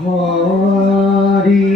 হরি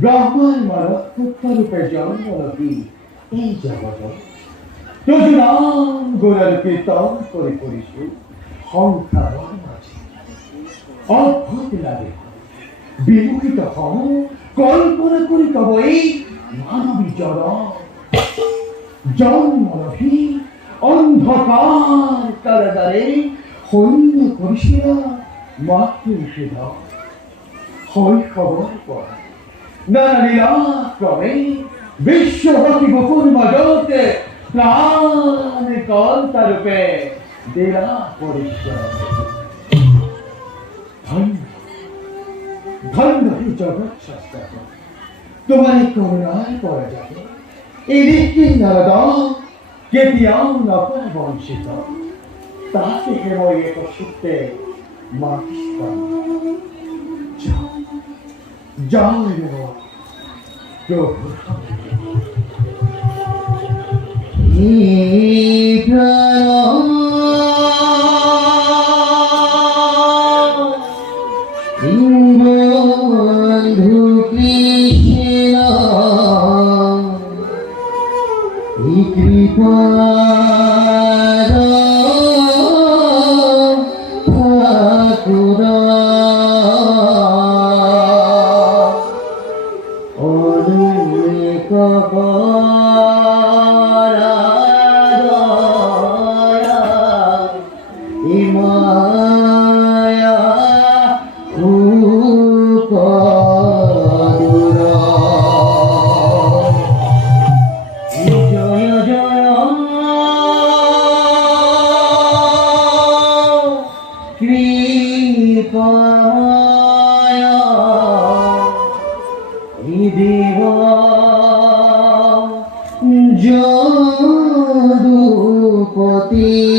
ব্রহ্মার মারাত্মরূপে জন্মরূপী এই জগৎ তোর নাম গোড়ার কীর্তন করে করিছু সংখ্যা মাঝে অদ্ভুত লাগে বিমুখিত হও কল্পনা করি তব এই মানবী জন্মরূপী অন্ধকার কারাগারে হইল করিসিয়া মাতৃষেধা হয় খবর পর নানা লীলাক্রমে বিশ্বপতি গোকুল মজতে প্রাণ কর্তা রূপে দিলা পরিচয়। ধন্য ধন্য হে জগৎ শাস্ত্র তোমার এই করুণায় পড়া যাবে এই ঋষি নারদ কেতিয়াও নপর বঞ্চিত তাকে হেময় এক সূত্রে মাতিস্তান যাও প্রভু বন্ধু কৃষ্ণ কৃপা যদুপতি